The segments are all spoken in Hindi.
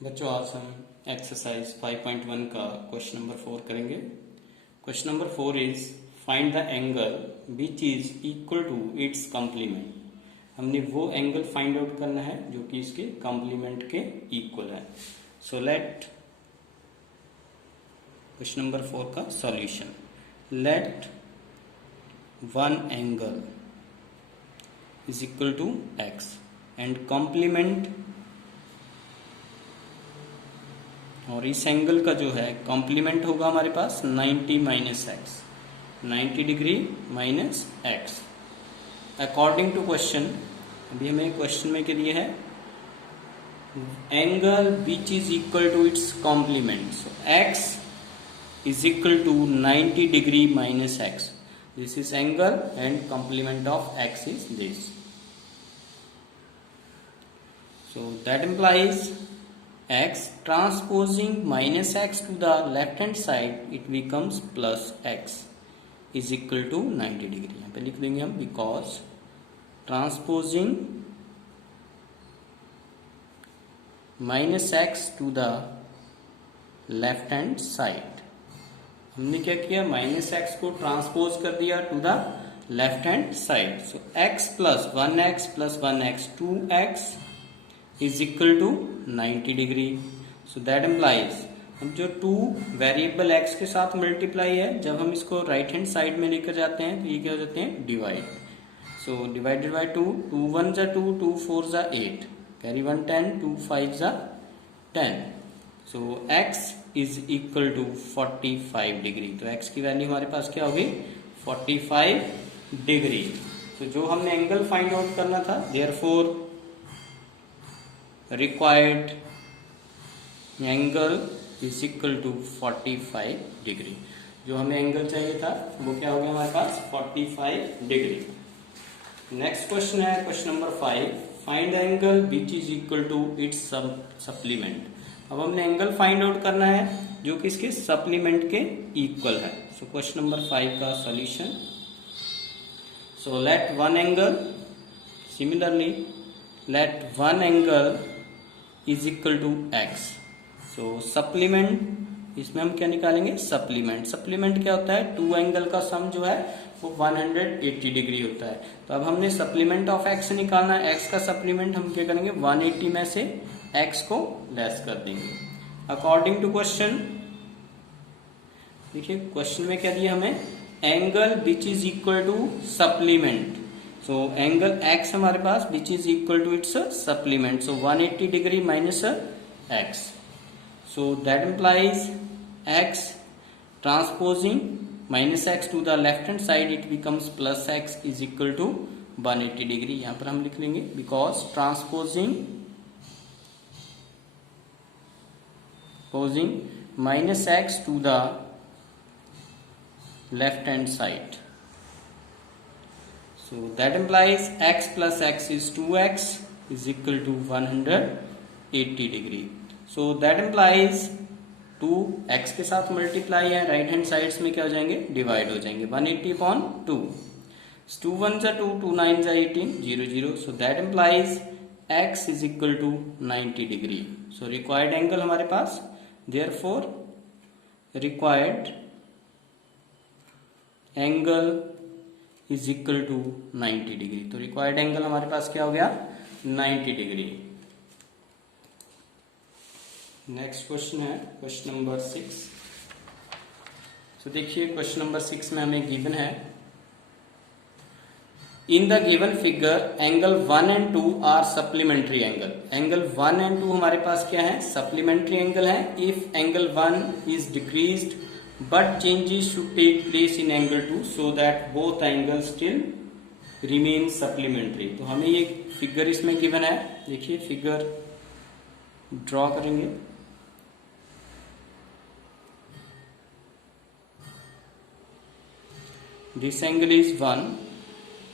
बच्चों आज हम एक्सरसाइज 5.1 का क्वेश्चन नंबर 4 करेंगे। Question number 4 is find the angle which is equal to its complement. हमने वो एंगल फाइंड आउट करना है जो कि इसके कॉम्प्लीमेंट के इक्वल है। सो लेट क्वेश्चन नंबर 4 का solution. Let one angle is equal to x and complement, और इस एंगल का जो है कॉम्प्लीमेंट होगा हमारे पास 90 minus x, 90 degree minus x according to question. अभी हमें क्वेश्चन में क्या दिया है, angle which is equal to its complement. So x is equal to 90 degree minus x, this is angle and complement of x is this. So that implies x transposing minus x to the left hand side it becomes plus x is equal to 90 degree. यहाँ पे लिख देंगे हम because transposing minus x to the left hand side, हमने क्या किया, माइनस एक्स को ट्रांसपोज कर दिया to the left hand side. So x plus 1x plus 1x 2x is equal to 90 degree. So that implies हम जो टू वेरिएबल x के साथ मल्टीप्लाई है, जब हम इसको राइट हैंड साइड में लेकर जाते हैं तो ये क्या हो जाते हैं, डिवाइड। सो डिवाइडेड बाई 2, 2 1 जा 2, 2 4 जा 8, कैरी 1 10, 2 5 जा 10। So x is equal to 45 degree. तो x की वैल्यू हमारे पास क्या होगी, 45 डिग्री। तो जो हमने एंगल फाइंड आउट करना था, therefore required angle is equal to 45 degree. जो हमें एंगल चाहिए था वो क्या हो गया हमारे पास, 45 डिग्री। नेक्स्ट क्वेश्चन है question number 5, find the angle which is equal to its supplement. अब हमने एंगल फाइंड आउट करना है जो कि इसके सप्लीमेंट के इक्वल है। सो क्वेश्चन नंबर 5 का solution. So let one angle, similarly let one angle is equal to x. So supplement, इसमें हम क्या निकालेंगे, सप्लीमेंट। सप्लीमेंट क्या होता है, टू एंगल का सम जो है वो 180 डिग्री होता है। तो अब हमने सप्लीमेंट ऑफ एक्स निकालना है। एक्स का सप्लीमेंट हम क्या करेंगे, 180 में से एक्स को लेस कर देंगे अकॉर्डिंग टू क्वेश्चन। देखिए क्वेश्चन में क्या दिया हमें, angle which is equal to supplement. So angle x हमारे पास which is equal to its supplement. So 180 degree minus x। So that implies x transposing minus x to the left hand side it becomes plus x is equal to 180 degree. यहां पर हम लिख लेंगे because transposing minus x to the left hand side. So that implies x plus x is 2x is equal to 180 degree. So that implies 2 x के साथ मल्टीप्लाई है, राइट हैंड साइड्स में क्या हो जाएंगे, डिवाइड हो जाएंगे। 180 अपॉन 2, 2 1 जा 2, 2 9 जा 18, 0 0। So that implies x is equal to 90 degree. So required angle हमारे पास, therefore required angle is equal to 90 degree. तो रिक्वायर्ड एंगल हमारे पास क्या हो गया, 90 डिग्री। नेक्स्ट क्वेश्चन है क्वेश्चन नंबर 6। तो देखिए क्वेश्चन नंबर 6 में हमें गिवन है, in the given figure angle 1 and 2 are supplementary angle. Angle 1 and 2 हमारे पास क्या है, सप्लीमेंट्री एंगल है। If angle 1 is decreased but changes should take place in angle 2 so that both angles still remain supplementary। तो हमें ये फिगर इसमें गिवन है, देखिए फिगर ड्रॉ करेंगे। This angle is 1,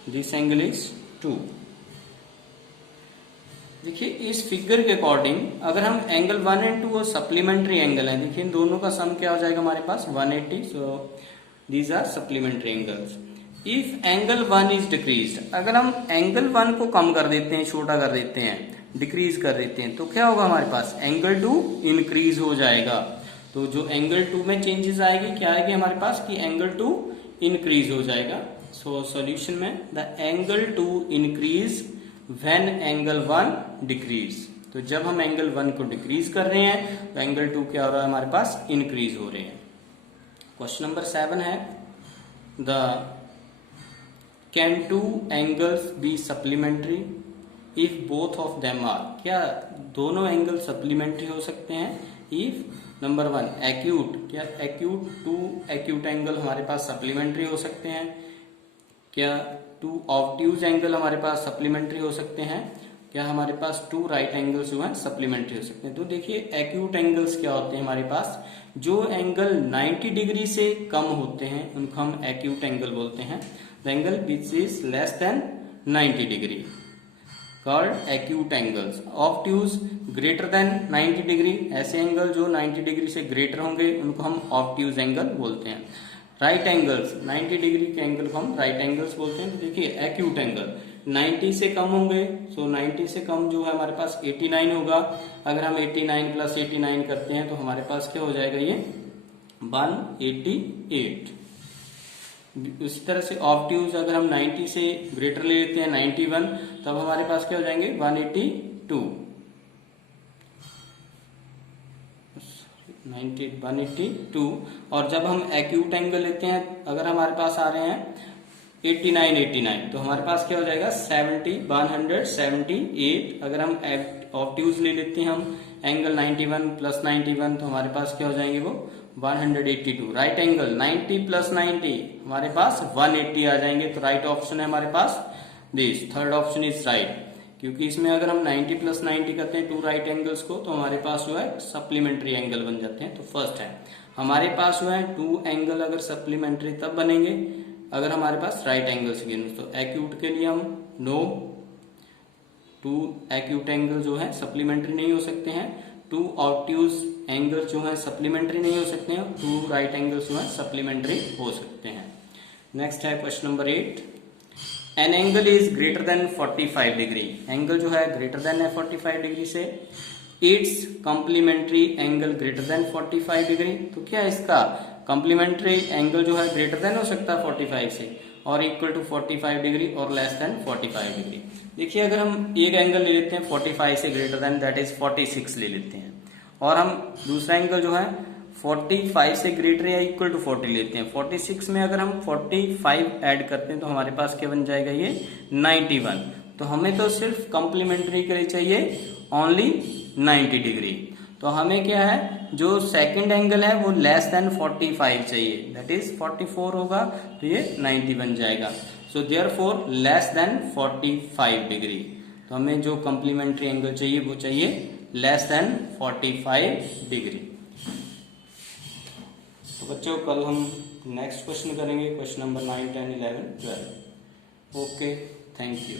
this angle is 2। देखिए इस फिगर के अकॉर्डिंग अगर हम एंगल 1 एंड 2 और सप्लीमेंट्री एंगल है, देखिए इन दोनों का सम क्या हो जाएगा हमारे पास, 180। So these are supplementary angles. If angle 1 is decreased, अगर हम एंगल 1 को कम कर देते हैं, छोटा कर देते हैं, डिक्रीज कर देते हैं तो क्या होगा हमारे पास, एंगल 2 इंक्रीज हो जाएगा। तो जो एंगल 2 में चेंजेस आएगी, क्या आएगी हमारे पास कि एंगल 2 इंक्रीज हो जाएगा। सो सॉल्यूशन में the angle 2 increase when angle 1 decrease. तो जब हम एंगल 1 को डिक्रीज कर रहे हैं तो एंगल 2 क्या हो रहा है हमारे पास, इंक्रीज हो रहे हैं। क्वेश्चन नंबर 7 है the can two angles be supplementary if both of them are. क्या दोनों एंगल सप्लीमेंट्री हो सकते हैं इफ नंबर 1 एक्यूट, क्या एक्यूट टू एक्यूट एंगल हमारे पास सप्लीमेंट्री हो सकते हैं, क्या टू ऑब्ट्यूज एंगल हमारे पास सप्लीमेंट्री हो सकते हैं, क्या हमारे पास टू राइट एंगल्स जो है सप्लीमेंट्री हो सकते हैं। तो देखिए एक्यूट एंगल्स क्या होते हैं हमारे पास, जो एंगल 90 डिग्री से कम होते हैं उनको हम एक्यूट एंगल बोलते हैं। The angle which is less than 90 degree called acute angles. Obtuse greater than 90 degree, ऐसे एंगल जो 90 डिग्री से ग्रेटर होंगे उनको हम ऑब्ट्यूज एंगल बोलते हैं। राइट एंगल्स 90 डिग्री के एंगल को हम राइट एंगल्स बोलते हैं। तो देखिए एक्यूट एंगल 90 से कम होंगे, सो 90 से कम जो है हमारे पास 89 होगा। अगर हम 89 प्लस 89 करते हैं तो हमारे पास क्या हो जाएगा, ये 188। इसी तरह से ऑब्ट्यूज अगर हम 90 से ग्रेटर ले लेते हैं 91, तब हमारे पास क्या हो जाएंगे 182। 182। और जब हम एक्यूट एंगल लेते हैं, अगर हमारे पास आ रहे हैं 89 तो हमारे पास क्या हो जाएगा 178। अगर हम ऑब्ट्यूज ले लेते हैं हम एंगल 91 प्लस 91 तो हमारे पास क्या हो जाएंगे वो 182। राइट एंगल 90 प्लस 90 हमारे पास 180 आ जाएंगे। तो राइट ऑप्शन है हमारे पास this, third option is right, क्योंकि इसमें अगर हम 90 प्लस 90 करते हैं टू राइट एंगल्स को तो हमारे पास जो है सप्लीमेंट्री एंगल बन जाते हैं। तो फर्स्ट है हमारे पास जो है टू एंगल अगर सप्लीमेंट्री तब बनेंगे अगर हमारे पास राइट एंगल्स गिवन। तो एक्यूट के लिए हम नो, टू एक्यूट एंगल जो है सप्लीमेंट्री नहीं हो सकते हैं, टू ऑब्ट्यूज एंगल जो है सप्लीमेंट्री नहीं हो सकते हैं, टू राइट एंगल्स जो है सप्लीमेंट्री हो सकते हैं। नेक्स्ट है question number 8, an angle is greater than 45 degree. Angle जो है ग्रेटर देन है 45 डिग्री से, its complementary angle greater than 45 degree. तो क्या इसका कॉम्प्लीमेंट्री एंगल जो है ग्रेटर देन हो सकता है 45 से और इक्वल टू 45 डिग्री और लेस देन 45 डिग्री। देखिए अगर हम एक एंगल ले लेते हैं 45 से ग्रेटर देन, दैट इज 46 ले लेते हैं, और हम दूसरा एंगल जो है 45 से ग्रेटर या इक्वल टू 40 लेते हैं। 46 में अगर हम 45 ऐड करते हैं तो हमारे पास क्या बन जाएगा, ये 91। तो हमें तो सिर्फ कॉम्प्लीमेंट्री के लिए चाहिए ओनली 90 डिग्री। तो हमें क्या है, जो सेकंड एंगल है वो लेस देन 45 चाहिए, दैट इज 44 होगा, तो ये 90 बन जाएगा। So therefore less than 45 degree. तो हमें जो कॉम्प्लीमेंट्री एंगल चाहिए वो चाहिए लेस देन 45 डिग्री। तो बच्चों कल हम नेक्स्ट क्वेश्चन करेंगे, question number 9, 10, 11, 12। Okay, thank you.